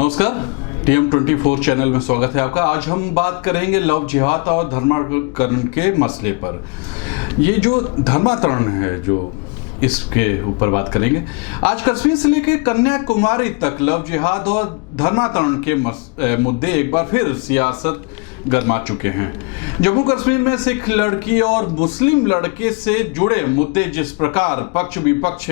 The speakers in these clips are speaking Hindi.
नमस्कार, TM24 चैनल में स्वागत है आपका। आज हम बात करेंगे लव जिहाद और धर्मांतरण के मसले पर। ये जो धर्मांतरण है, जो इसके ऊपर बात करेंगे। आज कश्मीर से लेकर कन्याकुमारी तक लव जिहाद और धर्मांतरण के मुद्दे एक बार फिर सियासत गरमा चुके हैं। जम्मू कश्मीर में सिख लड़की और मुस्लिम लड़के से जुड़े मुद्दे जिस प्रकार पक्ष विपक्ष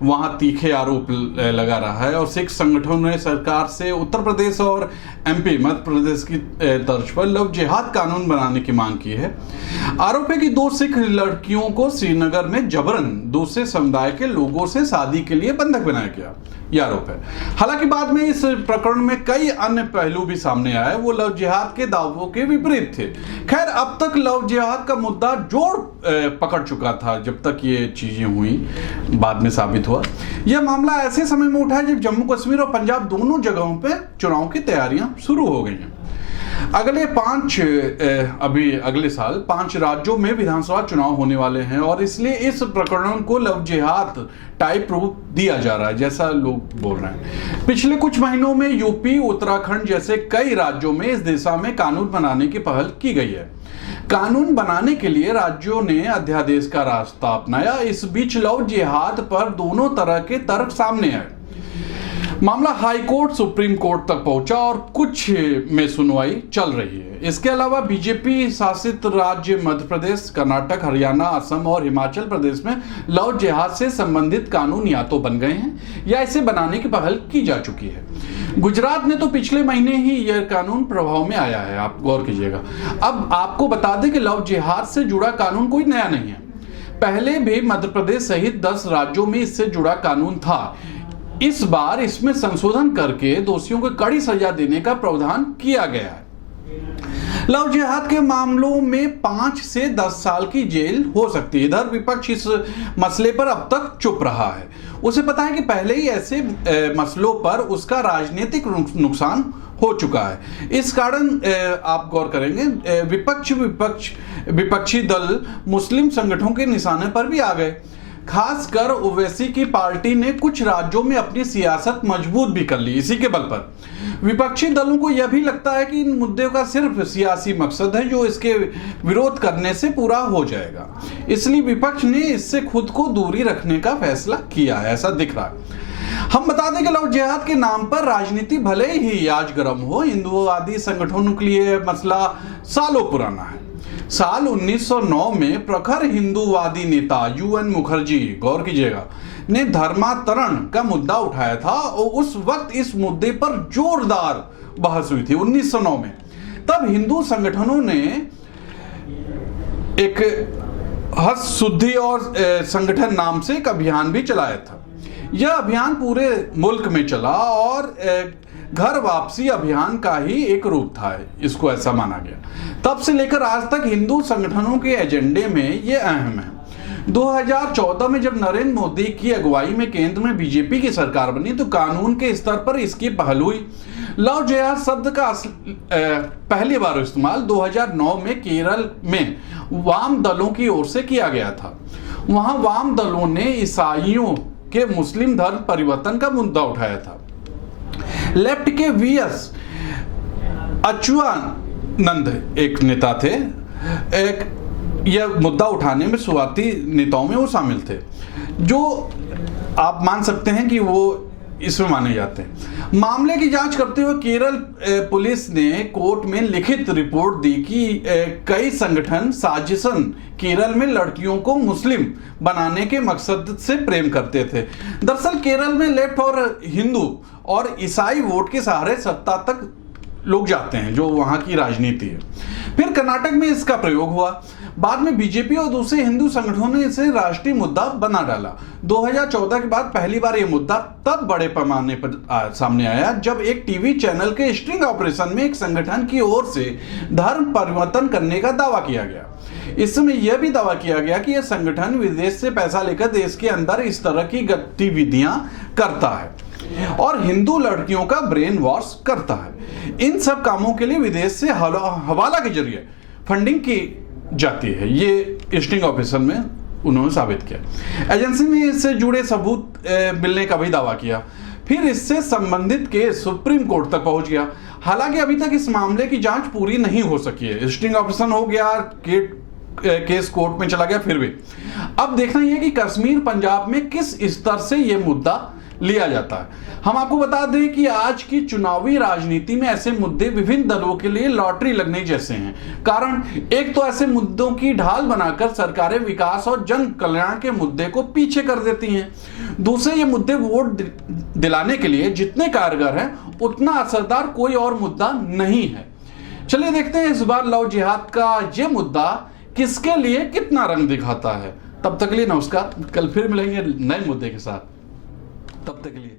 वहां तीखे आरोप लगा रहा है और सिख संगठनों ने सरकार से उत्तर प्रदेश और MP मध्य प्रदेश की तर्ज पर लव जिहाद कानून बनाने की मांग की है। आरोप है कि 2 सिख लड़कियों को श्रीनगर में जबरन दूसरे समुदाय के लोगों से शादी के लिए बंधक बनाया गया, यह आरोप है। हालांकि बाद में इस प्रकरण में कई अन्य पहलू भी सामने आए, वो लव जिहाद के दावों के विपरीत थे। खैर, अब तक लव जिहाद का मुद्दा जोड़ पकड़ चुका था जब तक ये चीजें हुई, बाद में साबित हुआ। यह मामला ऐसे समय में उठा जब जम्मू कश्मीर और पंजाब दोनों जगहों पे चुनाव की तैयारियां शुरू हो गई हैं। अगले साल 5 राज्यों में विधानसभा चुनाव होने वाले हैं और इसलिए इस प्रकरण को लव जिहाद टाइप रूप दिया जा रहा है, जैसा लोग बोल रहे हैं। पिछले कुछ महीनों में यूपी, उत्तराखंड जैसे कई राज्यों में इस दिशा में कानून बनाने की पहल की गई है। कानून बनाने के लिए राज्यों ने अध्यादेश का रास्ता अपनाया। इस बीच लव जिहाद पर दोनों तरह के तर्क सामने आए। मामला हाई कोर्ट, सुप्रीम कोर्ट तक पहुंचा और कुछ में सुनवाई चल रही है। इसके अलावा बीजेपी शासित राज्य मध्य प्रदेश, कर्नाटक, हरियाणा, असम और हिमाचल प्रदेश में लव जिहाद से संबंधित कानून या तो बन गए हैं या इसे बनाने की पहल की जा चुकी है। गुजरात में तो पिछले महीने ही यह कानून प्रभाव में आया है, आप गौर कीजिएगा। अब आपको बता दें कि लव जिहाद से जुड़ा कानून कोई नया नहीं है। पहले भी मध्य प्रदेश सहित 10 राज्यों में इससे जुड़ा कानून था। इस बार इसमें संशोधन करके दोषियों को कड़ी सजा देने का प्रावधान किया गया है। लव जिहाद के मामलों में 5 से 10 साल की जेल हो सकती है। इधर विपक्ष इस मसले पर अब तक चुप रहा है। उसे पता है कि पहले ही ऐसे मसलों पर उसका राजनीतिक नुकसान हो चुका है। इस कारण आप गौर करेंगे, विपक्षी दल मुस्लिम संगठनों के निशाने पर भी आ गए। खासकर ओवैसी की पार्टी ने कुछ राज्यों में अपनी सियासत मजबूत भी कर ली इसी के बल पर। विपक्षी दलों को यह भी लगता है कि इन मुद्दों का सिर्फ सियासी मकसद है जो इसके विरोध करने से पूरा हो जाएगा। इसलिए विपक्ष ने इससे खुद को दूरी रखने का फैसला किया है, ऐसा दिख रहा है। हम बता दें कि लव जिहाद के नाम पर राजनीति भले ही आज गर्म हो, हिंदुवादी संगठनों के लिए मसला सालों पुराना है। साल 1909 में प्रखर हिंदूवादी नेता UN मुखर्जी, गौर कीजिएगा, ने धर्मांतरण का मुद्दा उठाया था और उस वक्त इस मुद्दे पर जोरदार बहस हुई थी 1909 में। तब हिंदू संगठनों ने एक हस्त शुद्धि और संगठन नाम से एक अभियान भी चलाया था। यह अभियान पूरे मुल्क में चला और घर वापसी अभियान का ही एक रूप था, इसको ऐसा माना गया। तब से लेकर आज तक हिंदू संगठनों के एजेंडे में ये अहम है। 2014 में जब नरेंद्र मोदी की अगुवाई में केंद्र में बीजेपी की सरकार बनी तो कानून के स्तर पर इसकी पहल हुई। लव जिहाद शब्द का पहली बार इस्तेमाल 2009 में केरल में वाम दलों की ओर से किया गया था। वहां वाम दलों ने ईसाइयों के मुस्लिम धर्म परिवर्तन का मुद्दा उठाया था। लेफ्ट के VS अच्युतानंद एक नेता थे, यह मुद्दा उठाने में शुरुआती नेताओं में वो शामिल थे, जो आप मान सकते हैं कि वो इसमें माने जाते हैं। मामले की जांच करते हुए केरल पुलिस ने कोर्ट में लिखित रिपोर्ट दी कि कई संगठन साजिशन केरल में लड़कियों को मुस्लिम बनाने के मकसद से प्रेम करते थे। दरअसल केरल में लेफ्ट और हिंदू और ईसाई वोट के सहारे सत्ता तक लोग जाते हैं, जो वहां की राजनीति है। फिर कर्नाटक में इसका प्रयोग हुआ। बाद में बीजेपी और दूसरे हिंदू संगठनों ने इसे राष्ट्रीय मुद्दा बना डाला। 2014 के बाद पहली बार यह मुद्दा तब बड़े पैमाने पर सामने आया जब एक टीवी चैनल के स्टिंग ऑपरेशन में एक संगठन की ओर से धर्म परिवर्तन करने का दावा किया गया। इसमें यह भी दावा किया गया कि यह संगठन विदेश से पैसा लेकर देश के अंदर इस तरह की गतिविधियां करता है और हिंदू लड़कियों का ब्रेन वॉश करता है। इन सब कामों के लिए विदेश से हवाला के जरिए फंडिंग की जाती है। ये स्टिंग ऑपरेशन में उन्होंने साबित किया। एजेंसी ने इससे जुड़े सबूत मिलने का भी दावा किया। फिर इससे संबंधित केस सुप्रीम कोर्ट तक पहुंच गया। हालांकि अभी तक इस मामले की जांच पूरी नहीं हो सकी है। स्टिंग ऑपरेशन हो गया, केस कोर्ट में चला गया, फिर भी अब देखना यह कि कश्मीर पंजाब में किस स्तर से यह मुद्दा लिया जाता है। हम आपको बता दें कि आज की चुनावी राजनीति में ऐसे मुद्दे विभिन्न दलों के लिए लॉटरी लगने जैसे हैं। कारण एक तो ऐसे मुद्दों की ढाल बनाकर सरकारें विकास और जन कल्याण के मुद्दे को पीछे कर देती हैं। दूसरे ये मुद्दे वोट दिलाने के लिए जितने कारगर हैं उतना असरदार कोई और मुद्दा नहीं है। चलिए देखते हैं इस बार लव जिहाद का ये मुद्दा किसके लिए कितना रंग दिखाता है। तब तक के लिए नमस्कार, कल फिर मिलेंगे नए मुद्दे के साथ। तब तक के लिए